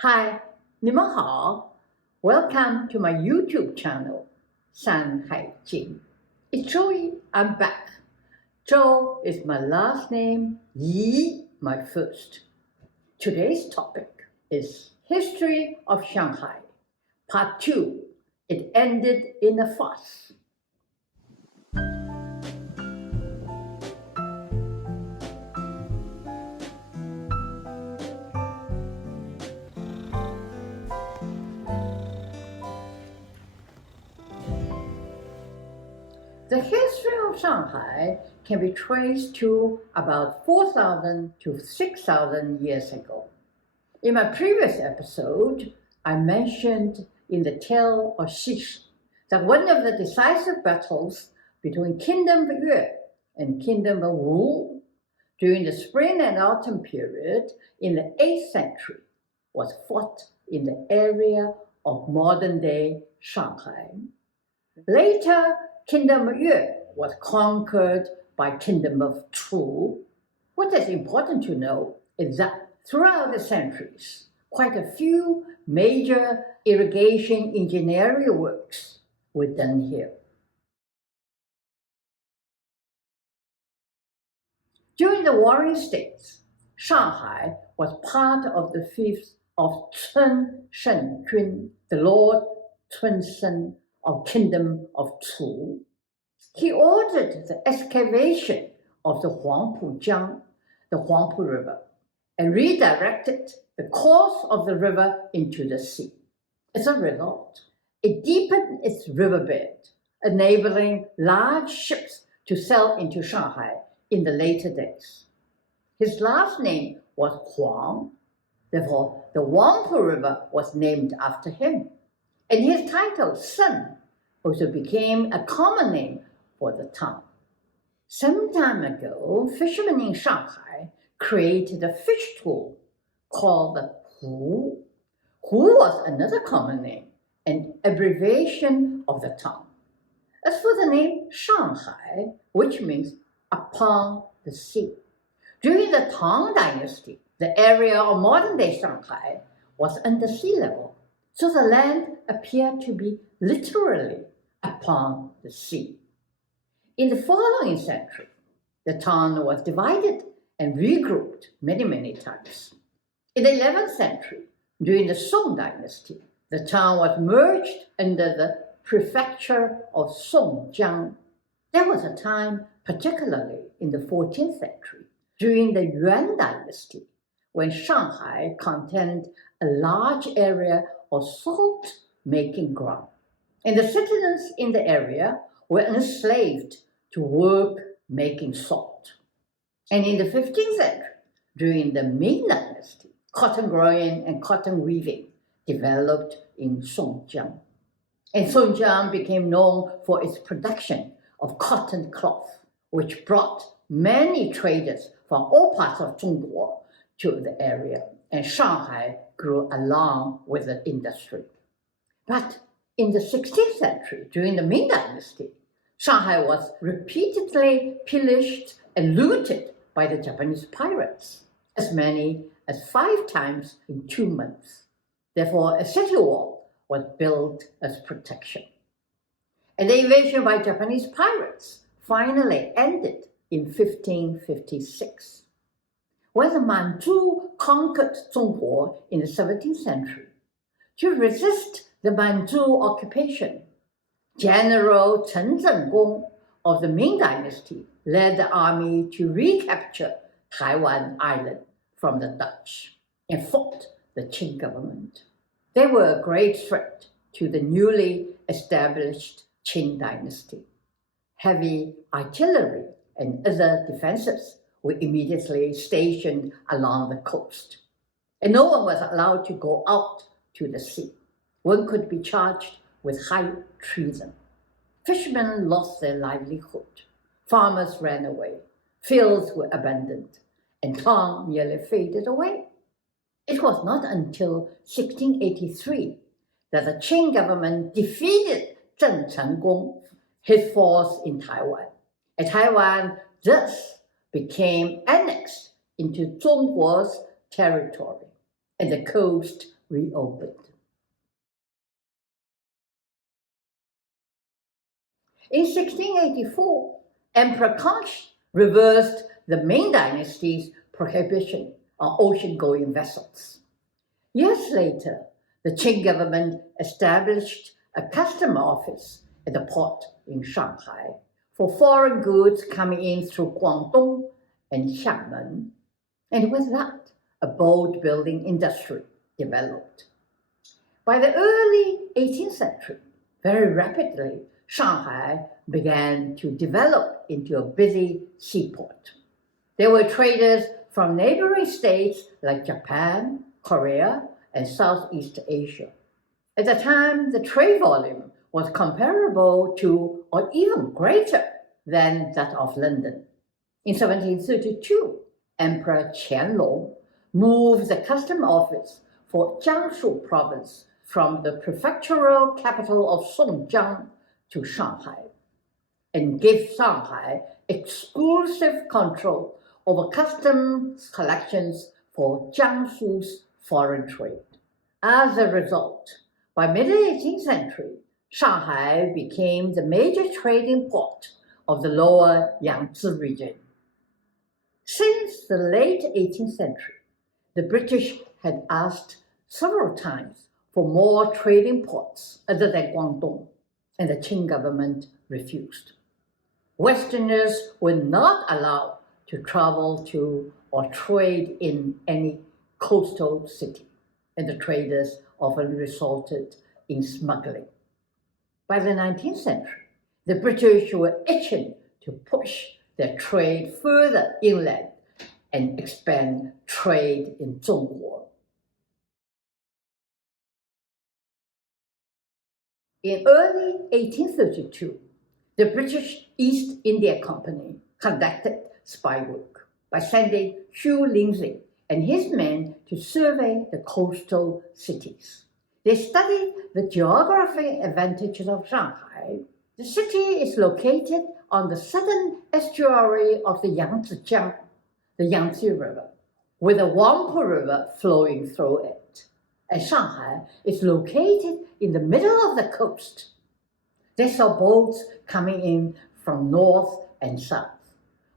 Hi, 你们好. Welcome to my YouTube channel, Shanghai. It's Joey, I'm back. Zhou is my last name, Yi my first. Today's topic is History of Shanghai, Part 2. It ended in a farce. The history of Shanghai can be traced to about 4,000 to 6,000 years ago. In my previous episode, I mentioned in the tale of Xixi that one of the decisive battles between Kingdom of Yue and Kingdom of Wu during the spring and autumn period in the 8th century was fought in the area of modern-day Shanghai. Later, Kingdom of Yue was conquered by Kingdom of Chu. What is important to know is that throughout the centuries, quite a few major irrigation engineering works were done here. During the Warring States, Shanghai was part of the fiefs of Cun Shenjun, the Lord Cun of Kingdom of Chu. He ordered the excavation of the Huangpujiang, the Huangpu River, and redirected the course of the river into the sea. As a result, it deepened its riverbed, enabling large ships to sail into Shanghai in the later days. His last name was Huang, therefore the Huangpu River was named after him, and his title, Sun, also became a common name for the town. Some time ago, fishermen in Shanghai created a fish tool called the Hu. Hu was another common name, an abbreviation of the town. As for the name Shanghai, which means upon the sea, during the Tang Dynasty, the area of modern-day Shanghai was under sea level, so the land appeared to be literally upon the sea. In the following century, the town was divided and regrouped many times. In the 11th century, during the Song Dynasty, the town was merged under the prefecture of Songjiang. There was a time, particularly in the 14th century, during the Yuan Dynasty, when Shanghai contained a large area of salt-making ground, and the citizens in the area were enslaved to work making salt. And in the 15th century, during the Ming Dynasty, cotton growing and cotton weaving developed in Songjiang. And Songjiang became known for its production of cotton cloth, which brought many traders from all parts of Zhongguo to the area, and Shanghai grew along with the industry. But in the 16th century, during the Ming Dynasty, Shanghai was repeatedly pillaged and looted by the Japanese pirates, as many as 5 times in 2 months. Therefore, a city wall was built as protection. And the invasion by Japanese pirates finally ended in 1556. When the Manchu conquered Zhongguo in the 17th century, to resist the Manchu occupation, General Chen Zhenggong of the Ming Dynasty led the army to recapture Taiwan Island from the Dutch and fought the Qing government. They were a great threat to the newly established Qing dynasty. Heavy artillery and other defenses were immediately stationed along the coast, and no one was allowed to go out to the sea. One could be charged with high treason. Fishermen lost their livelihood. Farmers ran away. Fields were abandoned, and Tang nearly faded away. It was not until 1683 that the Qing government defeated Zheng Chenggong, his force in Taiwan, and Taiwan thus became annexed into Zhongguo's territory, and the coast reopened. In 1684, Emperor Qing reversed the Ming Dynasty's prohibition on ocean-going vessels. Years later, the Qing government established a custom office at the port in Shanghai for foreign goods coming in through Guangdong and Xiamen, and with that, a boat-building industry developed. By the early 18th century, very rapidly, Shanghai began to develop into a busy seaport. There were traders from neighboring states like Japan, Korea, and Southeast Asia. At the time, the trade volume was comparable to or even greater than that of London. In 1732, Emperor Qianlong moved the custom office for Jiangsu province from the prefectural capital of Songjiang to Shanghai, and gave Shanghai exclusive control over customs collections for Jiangsu's foreign trade. As a result, by mid-18th century, Shanghai became the major trading port of the lower Yangtze region. Since the late 18th century, the British had asked several times for more trading ports other than Guangdong, and the Qing government refused. Westerners were not allowed to travel to or trade in any coastal city, and the traders often resulted in smuggling. By the 19th century, the British were itching to push their trade further inland and expand trade in Zhongguo. In early 1832, the British East India Company conducted spy work by sending Hugh Lindsay and his men to survey the coastal cities. They studied the geographic advantages of Shanghai. The city is located on the southern estuary of the Yangtze River, with the Wampu River flowing through it. And Shanghai is located in the middle of the coast. They saw boats coming in from north and south,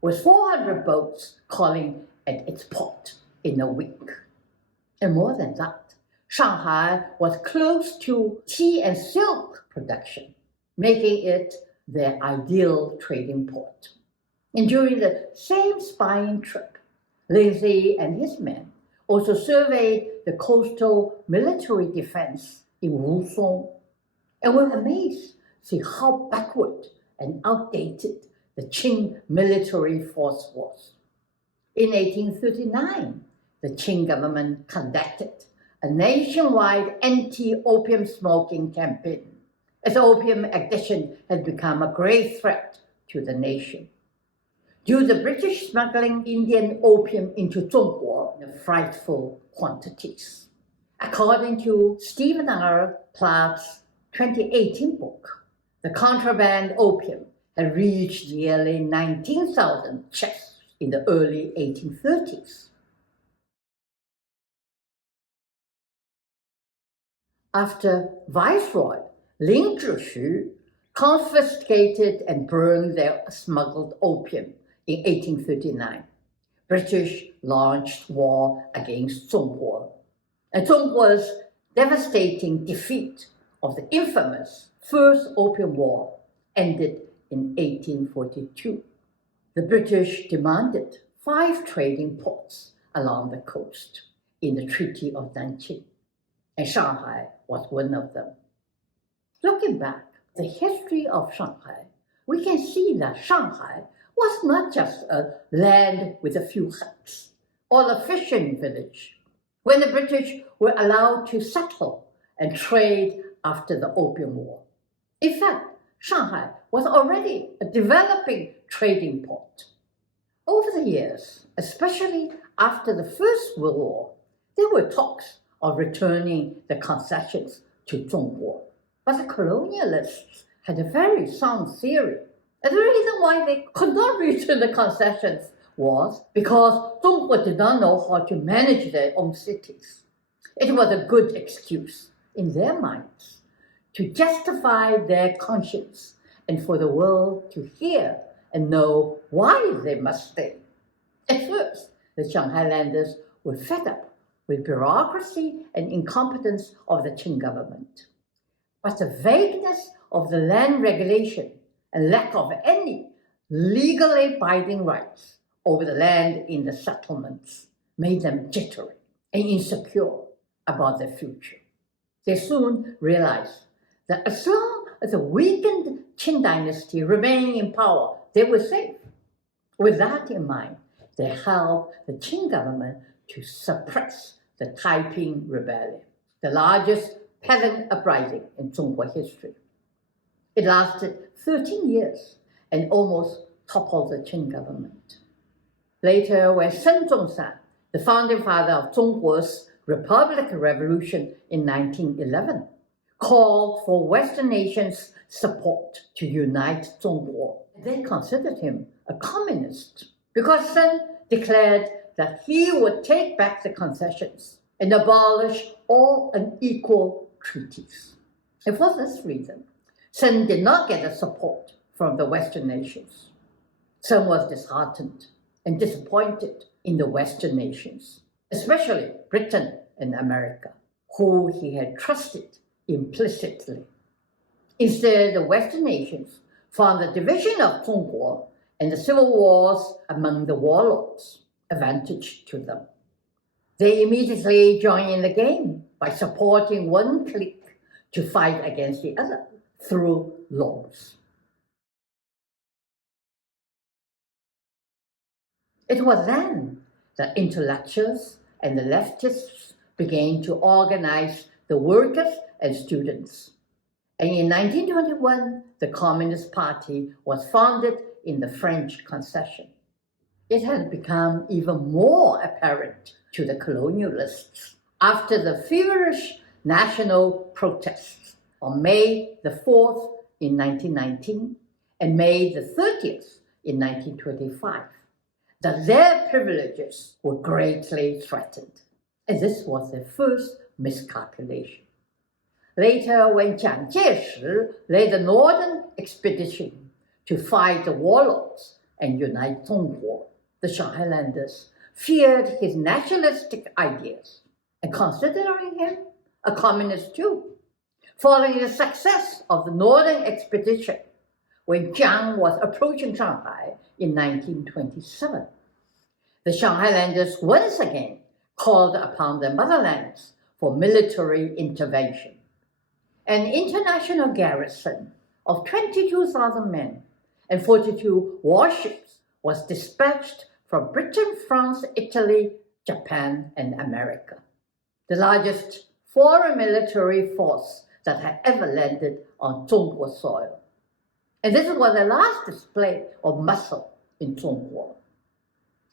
with 400 boats calling at its port in a week. And more than that, Shanghai was close to tea and silk production, making it their ideal trading port. And during the same spying trip, Lindsay and his men also surveyed the coastal military defense in Wusong, and were amazed to see how backward and outdated the Qing military force was. In 1839, the Qing government conducted a nationwide anti-opium smoking campaign, as opium addiction had become a great threat to the nation. Due to the British smuggling Indian opium into Zhongguo in frightful quantities. According to Stephen R. Platt's 2018 book, the contraband opium had reached nearly 19,000 chests in the early 1830s. After Viceroy Lin Zhishu confiscated and burned their smuggled opium in 1839, British launched war against Zhongguo. And Zhongguo's devastating defeat of the infamous First Opium War ended in 1842. The British demanded 5 trading ports along the coast in the Treaty of Nanjing, and Shanghai was one of them. Looking back at the history of Shanghai, we can see that Shanghai was not just a land with a few huts or a fishing village. When the British were allowed to settle and trade after the Opium War. In fact, Shanghai was already a developing trading port. Over the years, especially after the First World War, there were talks of returning the concessions to Zhongguo. But the colonialists had a very sound theory. And the reason why they could not return the concessions was because Zhongguo did not know how to manage their own cities. It was a good excuse, in their minds, to justify their conscience and for the world to hear and know why they must stay. At first, the Shanghailanders were fed up with bureaucracy and incompetence of the Qing government. But the vagueness of the land regulation and lack of any legally binding rights over the land in the settlements made them jittery and insecure about their future. They soon realized that as long as the weakened Qing dynasty remained in power, they were safe. With that in mind, they helped the Qing government to suppress the Taiping Rebellion, the largest peasant uprising in Zhongguo history. It lasted 13 years and almost toppled the Qing government. Later, when Sun Zhongshan, the founding father of Zhongguo's Republican Revolution in 1911, called for Western nations' support to unite Zhongguo, they considered him a communist because Sun declared that he would take back the concessions and abolish all unequal treaties. And for this reason, Sun did not get the support from the Western nations. Sun was disheartened and disappointed in the Western nations, especially Britain and America, who he had trusted implicitly. Instead, the Western nations found the division of Zhongguo and the civil wars among the warlords advantage to them. They immediately joined in the game by supporting one clique to fight against the other through laws. It was then that intellectuals and the leftists began to organize the workers and students. And in 1921, the Communist Party was founded in the French Concession. It had become even more apparent to the colonialists after the feverish national protests on May the 4th in 1919 and May the 30th in 1925, that their privileges were greatly threatened. And this was their first miscalculation. Later, when Jiang Jieshi led the northern expedition to fight the warlords and unite Zhongguo, the Shanghailanders feared his nationalistic ideas and considering him a communist too. Following the success of the northern expedition, when Jiang was approaching Shanghai in 1927, the Shanghailanders once again called upon the motherlands for military intervention. An international garrison of 22,000 men and 42 warships was dispatched from Britain, France, Italy, Japan, and America, the largest foreign military force that had ever landed on Zhongguo soil. And this was the last display of muscle in Zhongguo.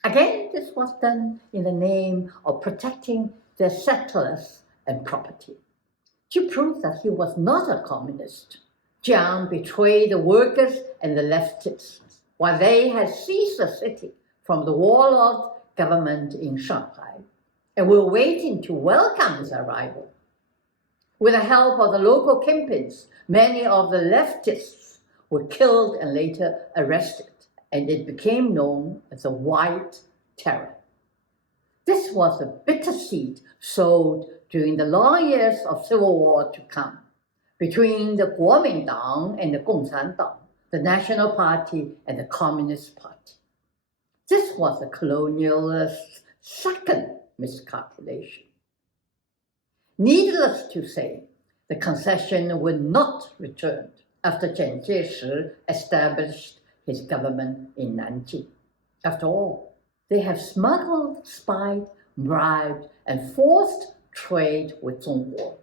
Again, this was done in the name of protecting their settlers and property. To prove that he was not a communist, Jiang betrayed the workers and the leftists while they had seized the city from the warlord government in Shanghai and were waiting to welcome his arrival. With the help of the local kingpins, many of the leftists were killed and later arrested, and it became known as the White Terror. This was a bitter seed sowed during the long years of civil war to come between the Guomindang and the共产党, the National Party and the Communist Party. This was the colonialists' second miscalculation. Needless to say, the concession would not return after Jiang Jieshi established his government in Nanjing. After all, they have smuggled, spied, bribed, and forced trade with Zhongguo.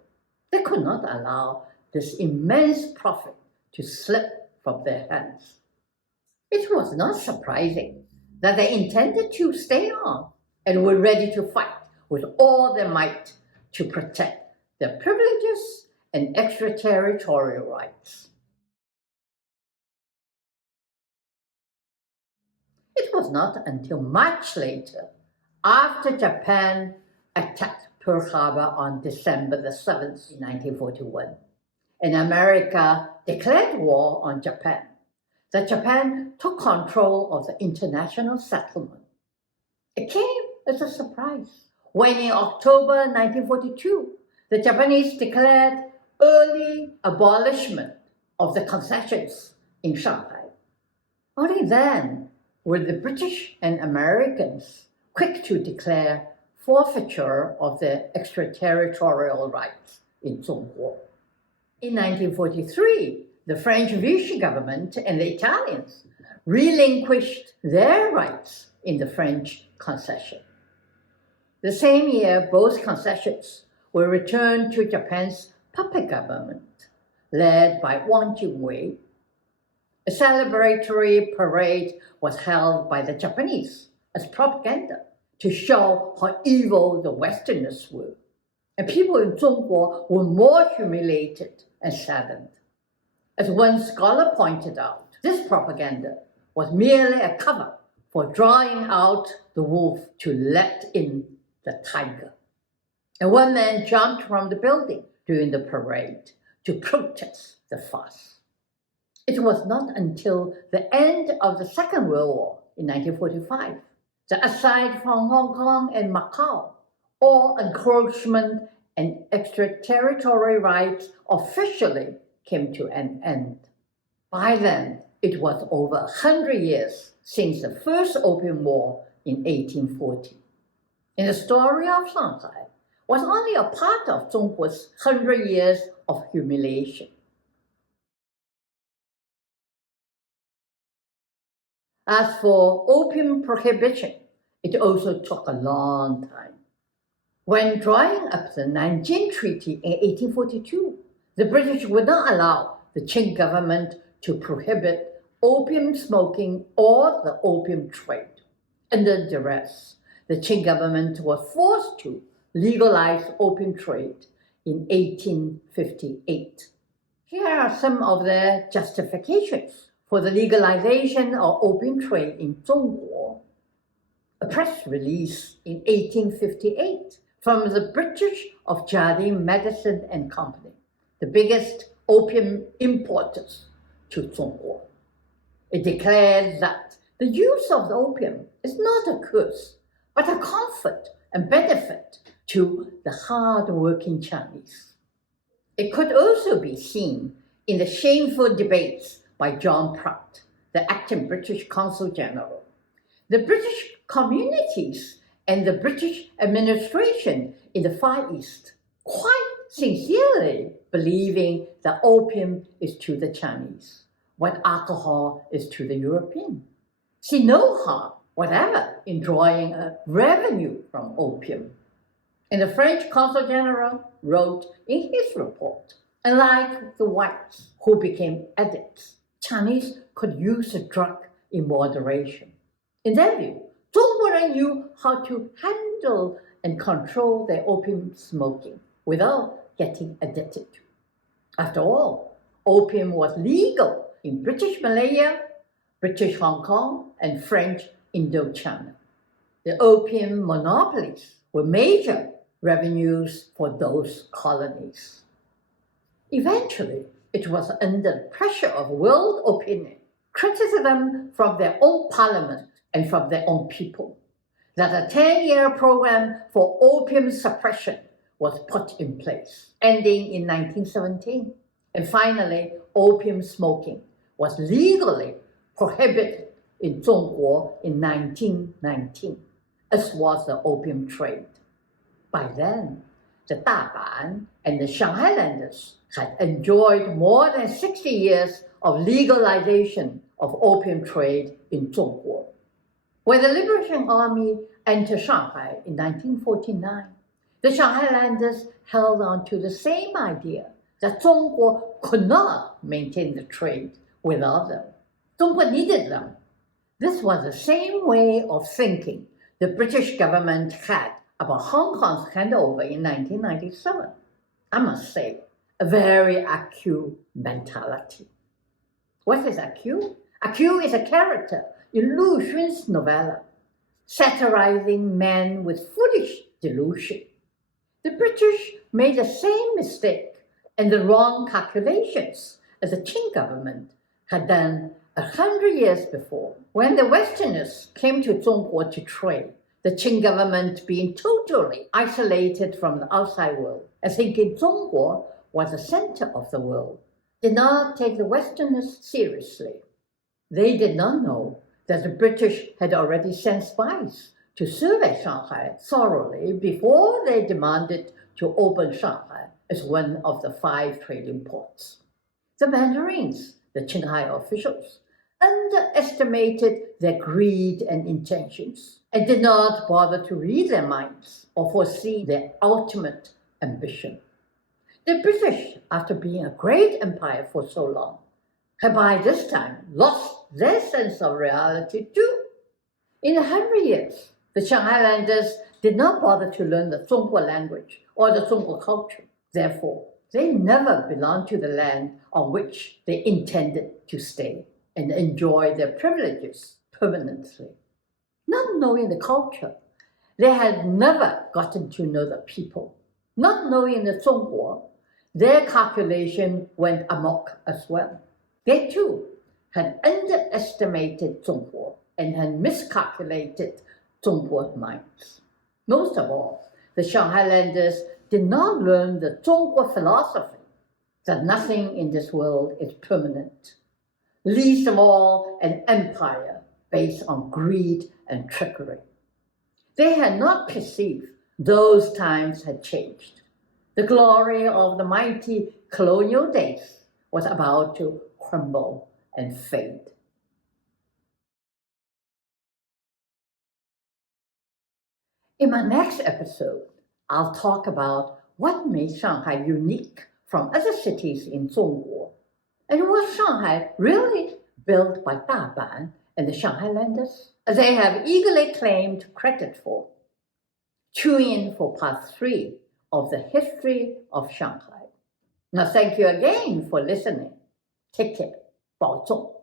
They could not allow this immense profit to slip from their hands. It was not surprising that they intended to stay on and were ready to fight with all their might to protect their privileges and extraterritorial rights. It was not until much later, after Japan attacked Pearl Harbor on December the 7th, 1941, and America declared war on Japan, that Japan took control of the international settlement. It came as a surprise when in October 1942, the Japanese declared early abolishment of the concessions in Shanghai. Only then were the British and Americans quick to declare forfeiture of their extraterritorial rights in Zhongguo. In 1943, the French Vichy government and the Italians relinquished their rights in the French concession. The same year, both concessions were returned to Japan's puppet government, led by Wang Jingwei. A celebratory parade was held by the Japanese as propaganda to show how evil the Westerners were. And people in Zhongguo were more humiliated and saddened. As one scholar pointed out, this propaganda was merely a cover for drawing out the wolf to let in the tiger. And one man jumped from the building during the parade to protest the farce. It was not until the end of the Second World War in 1945 that, aside from Hong Kong and Macau, all encroachment and extraterritorial rights officially came to an end. By then, it was over 100 years since the First Opium War in 1840. And the story of Shanghai was only a part of Zhongguo's 100 years of humiliation. As for opium prohibition, it also took a long time. When drawing up the Nanjing Treaty in 1842, the British would not allow the Qing government to prohibit opium smoking or the opium trade. Under duress, the Qing government was forced to legalize opium trade in 1858. Here are some of their justifications for the legalization of opium trade in Zhongguo. A press release in 1858 from the British of Jardine Medicine and Company, the biggest opium importers to Zhongguo. It declared that the use of the opium is not a curse, but a comfort and benefit to the hard-working Chinese. It could also be seen in the shameful debates by John Pratt, the acting British Consul General. The British communities and the British administration in the Far East quite sincerely believing that opium is to the Chinese what alcohol is to the European. See no harm whatever in drawing a revenue from opium. And the French Consul General wrote in his report, unlike the whites who became addicts, Chinese could use the drug in moderation. In their view, Zhongguo knew how to handle and control their opium smoking without getting addicted to. After all, opium was legal in British Malaya, British Hong Kong, and French Indochina. The opium monopolies were major revenues for those colonies. Eventually, it was under pressure of world opinion, criticism from their own parliament and from their own people, that a 10-year program for opium suppression was put in place, ending in 1917. And finally, opium smoking was legally prohibited in Zhongguo in 1919, as was the opium trade. By then, the Daban and the Shanghailanders had enjoyed more than 60 years of legalization of opium trade in Zhongguo. When the Liberation Army entered Shanghai in 1949, the Shanghailanders held on to the same idea that Zhongguo could not maintain the trade without them. Zhongguo needed them. This was the same way of thinking the British government had about Hong Kong's handover in 1997. I must say, a very acute mentality. What is acute? Acute is a character in Lu Xun's novella, satirizing men with foolish delusion. The British made the same mistake and the wrong calculations as the Qing government had done 100 years before. When the Westerners came to Zhongguo to trade, the Qing government, being totally isolated from the outside world, and thinking Zhongguo was the center of the world, did not take the Westerners seriously. They did not know that the British had already sent spies to survey Shanghai thoroughly before they demanded to open Shanghai as one of the 5 trading ports. The Mandarins, the Shanghai officials, underestimated their greed and intentions and did not bother to read their minds or foresee their ultimate ambition. The British, after being a great empire for so long, had by this time lost their sense of reality too. In 100 years, the Shanghailanders did not bother to learn the Zhongguo language or the Zhongguo culture. Therefore, they never belonged to the land on which they intended to stay and enjoy their privileges permanently. Not knowing the culture, they had never gotten to know the people. Not knowing the Zhongguo, their calculation went amok as well. They too had underestimated Zhongguo and had miscalculated Zhongguo's minds. Most of all, the Shanghailanders did not learn the Zhongguo philosophy that nothing in this world is permanent, least of all an empire based on greed and trickery. They had not perceived those times had changed. The glory of the mighty colonial days was about to crumble and fade. In my next episode, I'll talk about what made Shanghai unique from other cities in Zhongguo, and was Shanghai really built by Daban and the Shanghailanders, as they have eagerly claimed credit for. Tune in for part 3 of the history of Shanghai. Now, thank you again for listening. Take care. 保重。